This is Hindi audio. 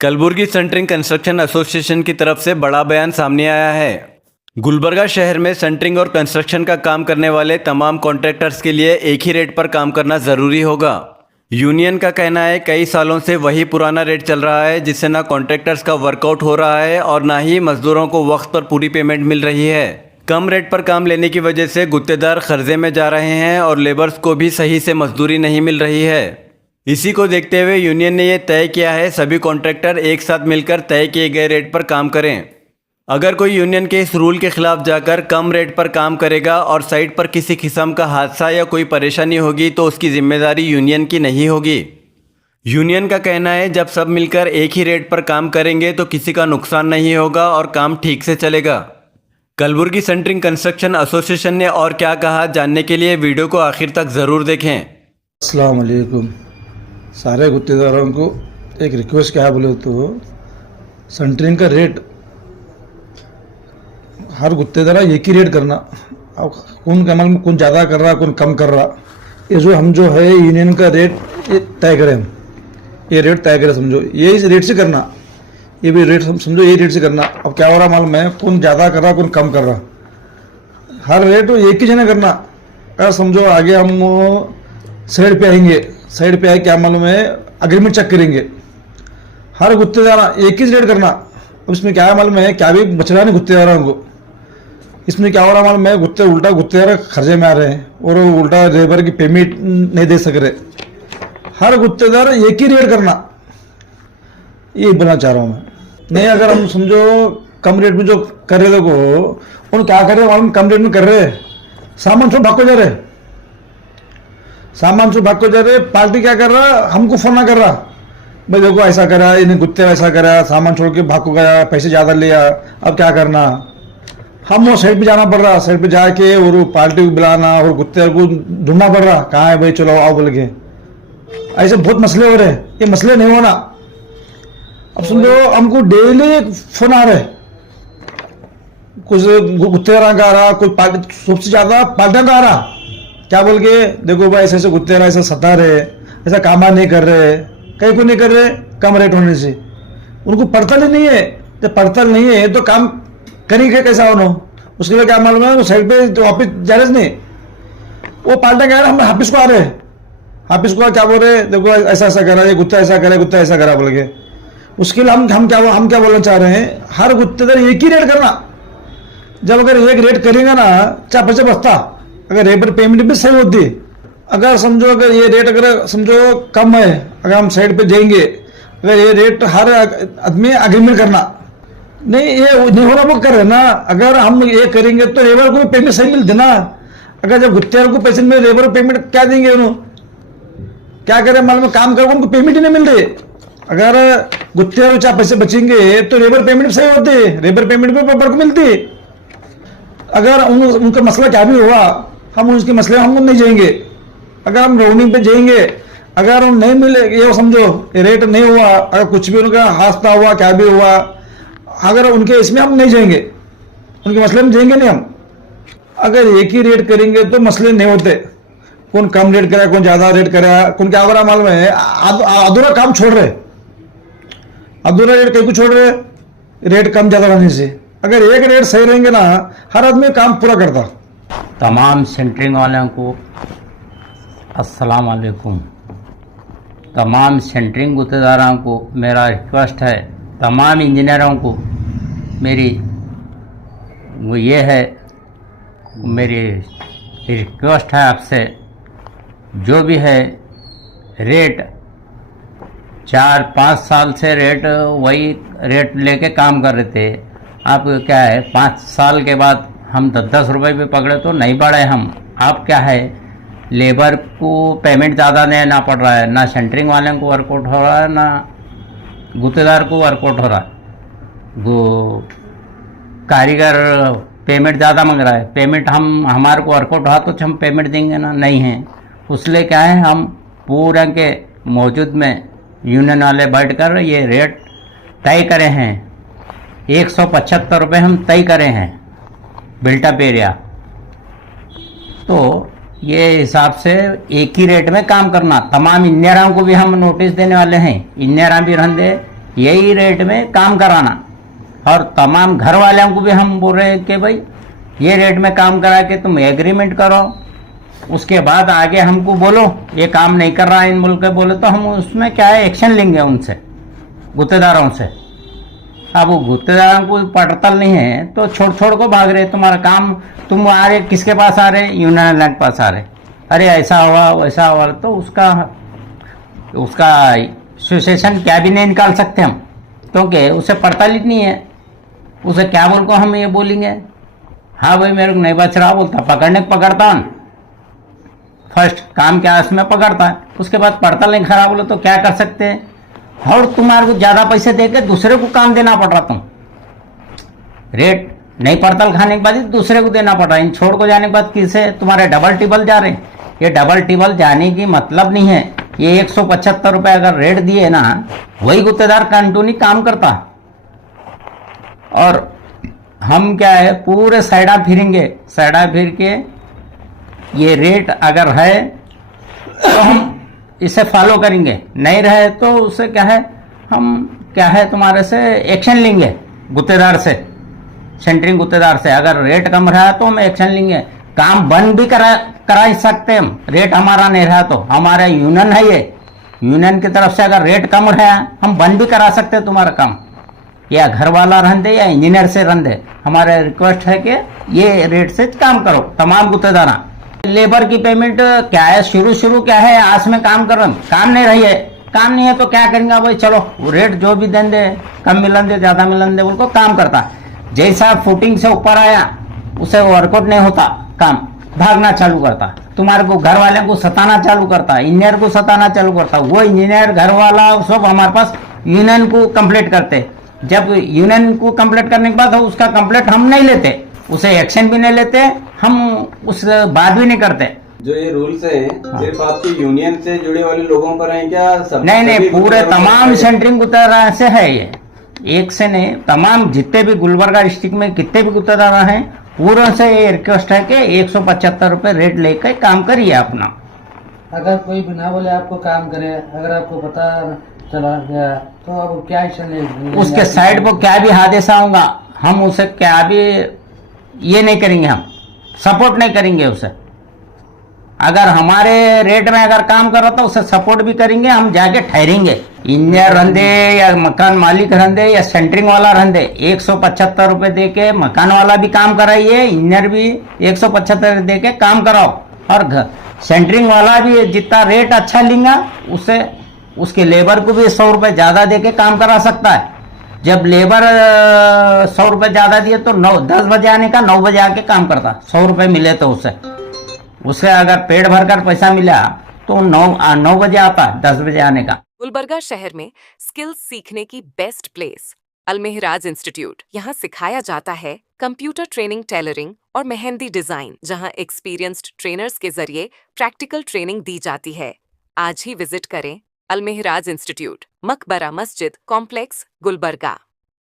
कलबुर्गी सेंटरिंग कंस्ट्रक्शन एसोसिएशन की तरफ से बड़ा बयान सामने आया है। गुलबर्गा शहर में सेंटरिंग और कंस्ट्रक्शन का काम करने वाले तमाम कॉन्ट्रैक्टर्स के लिए एक ही रेट पर काम करना ज़रूरी होगा। यूनियन का कहना है कई सालों से वही पुराना रेट चल रहा है, जिससे ना कॉन्ट्रैक्टर्स का वर्कआउट हो रहा है और ना ही मजदूरों को वक्त पर पूरी पेमेंट मिल रही है। कम रेट पर काम लेने की वजह से गुत्तेदार कर्जे में जा रहे हैं और लेबर्स को भी सही से मजदूरी नहीं मिल रही है। इसी को देखते हुए यूनियन ने यह तय किया है सभी कॉन्ट्रैक्टर एक साथ मिलकर तय किए गए रेट पर काम करें। अगर कोई यूनियन के इस रूल के खिलाफ जाकर कम रेट पर काम करेगा और साइट पर किसी किस्म का हादसा या कोई परेशानी होगी तो उसकी जिम्मेदारी यूनियन की नहीं होगी। यूनियन का कहना है जब सब मिलकर एक ही रेट पर काम करेंगे तो किसी का नुकसान नहीं होगा और काम ठीक से चलेगा। कलबुर्गी सेंटरिंग कंस्ट्रक्शन एसोसिएशन ने और क्या कहा, जानने के लिए वीडियो को आखिर तक ज़रूर देखें। अस्सलाम वालेकुम। सारे गुत्तेदारों को एक रिक्वेस्ट क्या है बोले तो सेंटरिंग का रेट हर गुत्तेदार एक ही रेट करना। अब कौन कमल में कौन ज़्यादा कर रहा कौन कम कर रहा, ये जो हम जो है यूनियन का रेट ये तय करें, हम ये रेट तय करें, समझो ये इस रेट से करना, ये भी रेट समझो ये रेट से करना। अब क्या हो रहा मालूम है, कौन ज़्यादा कर रहा कौन कम कर रहा, हर रेट एक ही जना करना। अगर समझो आगे हम साइड पे आएंगे, साइड पे आए क्या मालूम है अग्रीमेंट चेक करेंगे, हर गुत्तेदार एक ही रेट करना। अब इसमें क्या है मालूम है, क्या भी बच रहा नहीं गुत्तेदारों को। इसमें क्या हो रहा मालूम है, उल्टा गुत्तेदार खर्चे में आ रहे हैं और उल्टा लेबर की पेमेंट नहीं दे सक रहे। हर गुत्तेदार एक ही रेट करना, ये बोलना चाह रहा हूँ मैं। नहीं अगर हम समझो कम रेट में जो कर रहे देखो उन क्या कर रहे मालूम, कम रेट में कर रहे सामान सब भाग को जा रहे, सामान से भाग को जा रहे। पार्टी क्या कर रहा, हमको फोन ना कर रहा, भाई देखो ऐसा करा, इन्हें गुत्ते ऐसा करा, सामान छोड़ के भाग को गया, पैसे ज़्यादा लिया, अब क्या करना। हम वो साइड पे जाना पड़ रहा, साइड पे जाके और पार्टी को बुलाना और गुत्ते को ढूंढना पड़ रहा, कहाँ है भाई चलो आओ बोल के। ऐसे बहुत मसले हो रहे, ये मसले नहीं होना। अब समझो हमको डेली फोन आ रहे, कुछ गुत्तेदार का आ रहा, कोई पार्टी सबसे ज़्यादा पार्टियों का आ रहा, क्या बोल के देखो भाई ऐसे ऐसे गुत्तेदार ऐसा सता रहे, ऐसा काम नहीं कर रहे, कहीं को नहीं कर रहे कम रेट होने से। उनको पड़ताल ही नहीं है, जब पड़ताल नहीं है तो काम करेंगे कैसा होना। उसके लिए क्या मालूम है, वो साइड पे तो ऑफिस जायज नहीं, वो पाल्टा कह रहे हम हाफिस को आ रहे, हाफिस को क्या बोल रहे देखो ऐसा ऐसा करा, ये गुत्ता ऐसा करा, गुत्ता ऐसा करा बोल के। उसके लिए हम क्या बोलना चाह रहे हैं, हर गुत्तेदार एक ही रेट करना। जब अगर एक रेट करेंगे ना चाहे पैसे बचता, अगर रेट पर पेमेंट भी सही होती। अगर समझो अगर ये रेट अगर समझो कम है, अगर हम साइड पे जाएंगे, अगर ये रेट हर आदमी अग्रीमेंट करना नहीं, ये नहीं हो रहा वो कर रहे ना। अगर हम ये करेंगे तो लेबर को पेमेंट सही मिल देना। अगर जब गुत्तेदार को पैसे मिले, लेबर को पेमेंट क्या देंगे उन्होंने, क्या करें मालूम, काम करो उनको पेमेंट ही नहीं मिल रही। अगर गुत्तेदार चाहे पैसे बचेंगे तो लेबर पेमेंट सही होती है, लेबर पेमेंट भी बराबर को मिलती है। अगर उनका मसला क्या भी हुआ, हम उसके मसले हम नहीं जाएंगे। अगर हम राउंडिंग पे जाएंगे, अगर हम नहीं मिले, ये समझो रेट नहीं हुआ, अगर कुछ भी उनका हादसा हुआ क्या भी हुआ, अगर उनके इसमें हम नहीं जाएंगे, उनके मसले में जाएंगे नहीं हम। अगर एक ही रेट करेंगे तो मसले नहीं होते, कौन कम रेट करा कौन ज्यादा रेट करा, कौन क्या हो रहा मालूम है, अधूरा काम छोड़ रहे, अधूरा रेट कहीं को छोड़ रहे, रेट कम ज्यादा रहने से। अगर एक रेट सही रहेंगे ना, हर आदमी काम पूरा करता। तमाम सेंटरिंग वालों को अस्सलाम वालेकुम। तमाम सेंटरिंग गुत्तेदारों को मेरा रिक्वेस्ट है, तमाम इंजीनियरों को मेरी वो ये है, मेरी रिक्वेस्ट है आपसे, जो भी है रेट 4-5 साल से रेट वही रेट लेके काम कर रहे थे। आप क्या है 5 साल के बाद हम 10-10 रुपये भी पकड़े तो नहीं बढ़े हम। आप क्या है लेबर को पेमेंट ज़्यादा देना पड़ रहा है, ना सेंटरिंग वाले को वर्कआउट हो रहा है, ना गुत्तेदार को वर्कआउट हो रहा है। वो कारीगर पेमेंट ज़्यादा मांग रहा है, पेमेंट हम हमारे को वर्कआउट हुआ तो हम पेमेंट देंगे ना, नहीं है। उसलिए क्या है हम पूरा के मौजूद में यूनियन वाले बैठ कर ये रेट तय करे हैं। 175 रुपये हम तय करे हैं बिल्टअप एरिया। तो ये हिसाब से एक ही रेट में काम करना। तमाम इंजीनियरों को भी हम नोटिस देने वाले हैं, इंजीनियर भी रहने यही रेट में काम कराना। और तमाम घर वालों को भी हम बोल रहे हैं कि भाई ये रेट में काम करा के तुम एग्रीमेंट करो, उसके बाद आगे हमको बोलो ये काम नहीं कर रहा इन बोल के बोले तो हम उसमें क्या है एक्शन लेंगे उनसे, गुत्तेदारों से। अब वो गुत्तेदारों को पड़ताल नहीं है तो छोड़ छोड़ को भाग रहे, तुम्हारा काम, तुम आ रहे किसके पास आ रहे, यूनियन लैंड पास आ रहे, अरे ऐसा हुआ वैसा हुआ, तो उसका एसोसिएशन क्या भी नहीं निकाल सकते हम, क्योंकि उसे पड़ताल ही नहीं है। उसे क्या बोल को हम ये बोलेंगे, हाँ भाई मेरे को नहीं बच रहा बोलता, पकड़ने को पकड़ता हूँ, फर्स्ट काम क्या इसमें पकड़ता है, उसके बाद पड़ताल नहीं खराब बोलो तो क्या कर सकते हैं। और तुम्हारे को ज्यादा पैसे देके दूसरे को काम देना पड़ रहा, तुम रेट नहीं पड़ताल खाने के बाद ही दूसरे को देना पड़ रहा है, इन छोड़ को जाने के बाद किसे तुम्हारे डबल टिबल जा रहे हैं। ये डबल टिबल जाने की मतलब नहीं है, ये 175 रुपये अगर रेट दिए ना, वही गुत्तेदार कंटिन्यू काम करता। और हम क्या है पूरे साइडा फिरेंगे, साइडा फिर के ये रेट अगर है तो हम इसे फॉलो करेंगे, नहीं रहे तो उससे क्या है हम क्या है तुम्हारे से एक्शन लेंगे, गुत्तेदार से, सेंटरिंग गुत्तेदार से। अगर रेट कम रहा तो हम एक्शन लेंगे, काम बंद भी करा सकते हम, रेट हमारा नहीं रहा तो। हमारा यूनियन है, ये यूनियन की तरफ से अगर रेट कम रहा हम बंद भी करा सकते हैं तुम्हारा काम, या घर वाला रन दे या इंजीनियर से रन दे। हमारा रिक्वेस्ट है कि ये रेट से काम करो तमाम गुत्तेदार। लेबर की पेमेंट क्या है, शुरू क्या है आस में काम कर रहे, काम नहीं रही है, काम नहीं है तो क्या करेंगे भाई, चलो रेट जो भी दें दे, कम मिलन दे ज्यादा मिलन दे, उनको काम करता। जैसा फुटिंग से ऊपर आया उसे वर्कआउट नहीं होता, काम भागना चालू करता, तुम्हारे को घर वाले को सताना चालू करता, इंजीनियर को सताना चालू करता। वो इंजीनियर घर वाला सब हमारे पास यूनियन को कंप्लीट करते, जब यूनियन को कंप्लीट करने के बाद उसका कंप्लीट हम नहीं लेते, उसे एक्शन भी नहीं लेते, हम उस बात भी नहीं करते। जो ये रूल्स है सिर्फ आपके यूनियन से जुड़े वाले लोगों पर हैं क्या? सब नहीं, पूरे तमाम सेंटरिंग गुत्तेदार से है ये, एक से नहीं, तमाम जितने भी गुलबर्गा डिस्ट्रिक्ट में कितने भी गुत्तेदार हैं पूरे से ये रिक्वेस्ट है कि 175 रुपये रेट लेकर काम करिए अपना। अगर कोई बिना बोले आपको काम करे, अगर आपको पता चला गया तो अब क्या एक्शन लेंगे? उसके साइड पर क्या भी हादसा होगा हम उसे क्या भी ये नहीं करेंगे, हम सपोर्ट नहीं करेंगे उसे। अगर हमारे रेट में अगर काम कर रहा था उसे सपोर्ट भी करेंगे, हम जाके ठहरेंगे, इंजीनियर रन दे या मकान मालिक रन दे या सेंटरिंग वाला रन दे, 175 रुपये दे के मकान वाला भी काम कराइए, इंजीनियर भी 175 दे के काम कराओ, और सेंटरिंग वाला भी जितना रेट अच्छा लेगा उससे उसके लेबर को भी 100 रुपये ज्यादा दे के काम करा सकता है। जब लेबर 100 रुपये ज्यादा दिए तो 10 बजे आने का 9 बजे आके काम करता, 100 रुपये मिले तो उसे अगर पेट भरकर पैसा मिला तो 9 बजे आता, 10 बजे आने का। गुलबर्गा शहर में स्किल्स सीखने की बेस्ट प्लेस अलमेहराज इंस्टीट्यूट। यहाँ सिखाया जाता है कंप्यूटर ट्रेनिंग, टेलरिंग और मेहंदी डिजाइन, जहाँ एक्सपीरियंस्ड ट्रेनर्स के जरिए प्रैक्टिकल ट्रेनिंग दी जाती है। आज ही विजिट करें अलमेहराज इंस्टीट्यूट, मकबरा मस्जिद कॉम्प्लेक्स, गुलबर्गा।